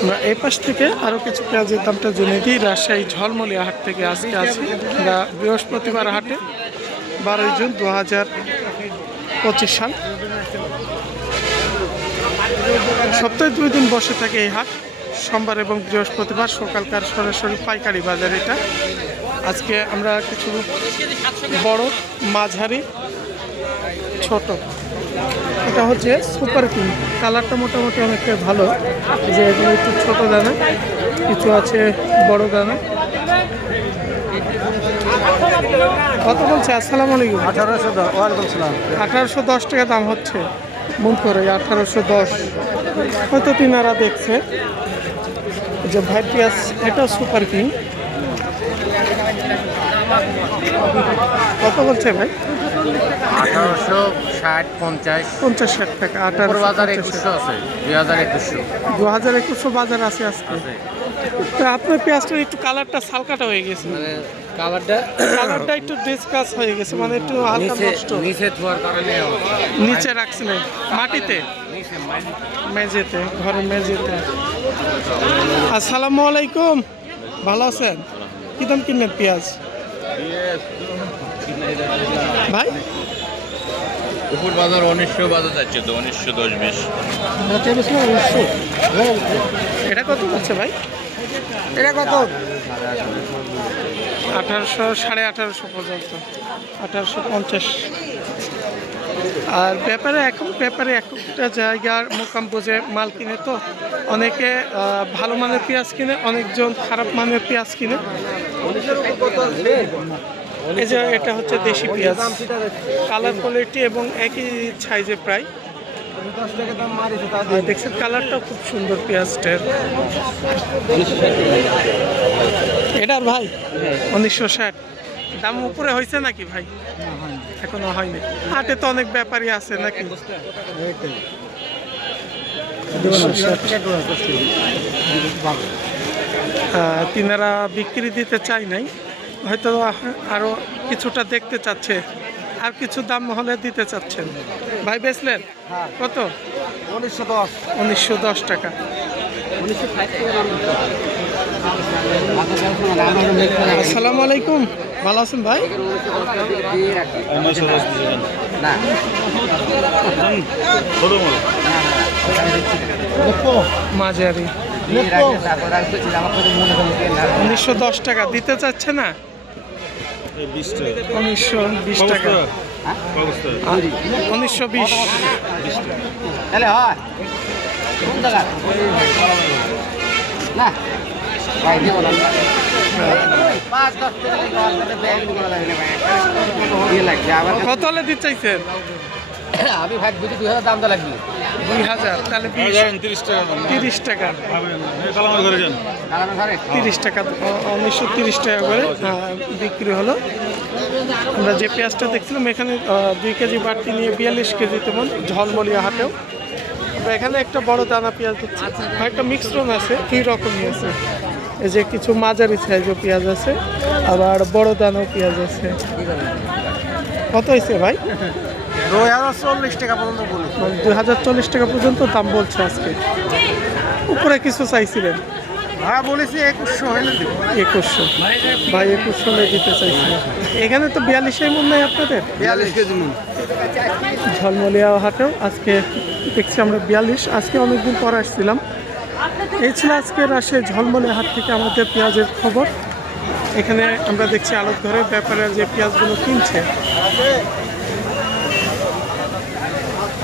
আমরা এই পাশ থেকে আরও কিছু পেঁয়াজের দামটা জেনে দিই। রাজশাহী ঝলমলিয়া হাট থেকে আজকে আছি আমরা বৃহস্পতিবার হাটে, বারোই জুন দু হাজার পঁচিশ সাল। সপ্তাহে দুই দিন বসে থাকে এই হাট, সোমবার এবং বৃহস্পতিবার সকালকার সরাসরি পাইকারি বাজার এটা। আজকে আমরা কিছু বড়, মাঝারি, ছোট। এটা হচ্ছে সুপার কিং। কালারটা মোটামুটি অনেকটাই ভালো। যে এগুলো একটু ছোট দানা কিছু আছে বড় দানা কত বলছে? আসসালামু আলাইকুম। আঠারোশো ওয়ালাইকুম সালাম। আঠারোশো দশ টাকা দাম হচ্ছে। মন করে আঠারোশো দশ। হয়তো তিনারা দেখছে। যে ভাই পিয়াস এটাও সুপার কিং। কত বলছে ভাই? আঠারোশো ষাট পঞ্চাশ। পঞ্চাশ ষাট টাকা আঠারোশো বাজার একুশশো আছে দুই হাজার একুশশো। দু হাজার একুশশো বাজার আছে আজকে। তো আপনার পেঁয়াজটার একটু কালারটা সালকাটা হয়ে গেছে। মানে কালারটা কালারটা একটু ডিসকাস হয়ে গেছে মানে একটু হালকা নষ্ট। নিচে ধোয়ার কারণে নিচে মাটিতে? মেঝেতে ঘরের মেঝেতে। আসসালামু আলাইকুম। ভালো আছেন? কি দাম কিনলেন পেঁয়াজ ভাই? উপর বাজার উনিশশো বাজার যাচ্ছে তো উনিশশো দশ বিশ। এটা কত হচ্ছে ভাই? এটা কত? আঠারোশো সাড়ে আঠারোশো পর্যন্ত। আঠারোশো পঞ্চাশ। আর ব্যাপারে এখন ব্যাপারে একটা জায়গার মোকাম বুঝে মাল কিনে তো। অনেকে ভালো মানের পেঁয়াজ কিনে অনেকজন খারাপ মানের পেঁয়াজ কিনে। এই যে এটা হচ্ছে দেশি পেঁয়াজ। কালার কোয়ালিটি এবং একই সাইজে প্রায়। দেখছেন কালারটা খুব সুন্দর পেঁয়াজটার। এটার ভাই? উনিশশো ষাট। দাম উপরে হয়েছে নাকি ভাই? এখনও হয়নি। হাটে তো অনেক ব্যাপারই আছে নাকি? তিনারা বিক্রি দিতে চাই নাই। হয়তো আরও কিছুটা দেখতে চাচ্ছে। আর কিছু দাম হলে দিতে চাচ্ছেন। ভাই বেচলেন? কত? উনিশশো দশ। উনিশশো দশ টাকা। আসসালামু আলাইকুম। ভালো আছেন ভাই? মাঝারি। উনিশশো দশ টাকা। দিতে চাচ্ছে না? উনিশশো বিশ টাকা। উনিশশো বিশ। তাহলে হয়। না। ভাই দিব না পাঁচ দশ টাকা ব্যাংক করা লাগে না ভাই ইয়ে কত হলে দিতে চাইছেন? আমি ভাই বুঝি দুই হাজার দাম লাগবে। দুই হাজার তাহলে তিরিশ টাকা তিরিশ টাকা। তিরিশ টাকা উনিশশো তিরিশ টাকা করে বিক্রি হলো। আমরা যে পেঁয়াজটা দেখছিলাম এখানে দুই কেজি বাড়তি নিয়ে বিয়াল্লিশ কেজি তেমন ঝলমলিয়া হাটেও। আমরা এখানে একটা বড় দানা পেঁয়াজ দিচ্ছি। একটা মিক্সরন আছে দুই রকমই আছে। এই যে কিছু মাঝারি সাইজও পেঁয়াজ আছে আবার বড় দানাও পেঁয়াজ আছে। কত হয়েছে ভাই? দুই হাজার চল্লিশ টাকা পর্যন্ত বলি। দুই হাজার চল্লিশ টাকা পর্যন্ত দাম বলছে আজকে। উপরে কিছু চাইছিলেন? হ্যাঁ বলেছি একুশশো হলে দিব। একুশশো। ভাই একুশশো হলে দিতে চাইছিলেন। এখানে তো বিয়াল্লিশে মন নাই আপনাদের? বিয়াল্লিশ কেজি ঝলমলিয়া হাটেও আজকে দেখছি আমরা বিয়াল্লিশ। আজকে অনেকদিন পর আসছিলাম। এই ছিল আজকে রাজশাহী ঝলমলিয়া হাট থেকে আমাদের পেঁয়াজের খবর। এখানে আমরা দেখছি আলোক ঘরের ব্যাপারে যে পেঁয়াজগুলো কিনছে ভাই আপনারা পাঁচজন তো আছেন আপনারা বলে আসেন বলে আসেন জানেন আপনি বলছেন আপনি বলছেন জানেন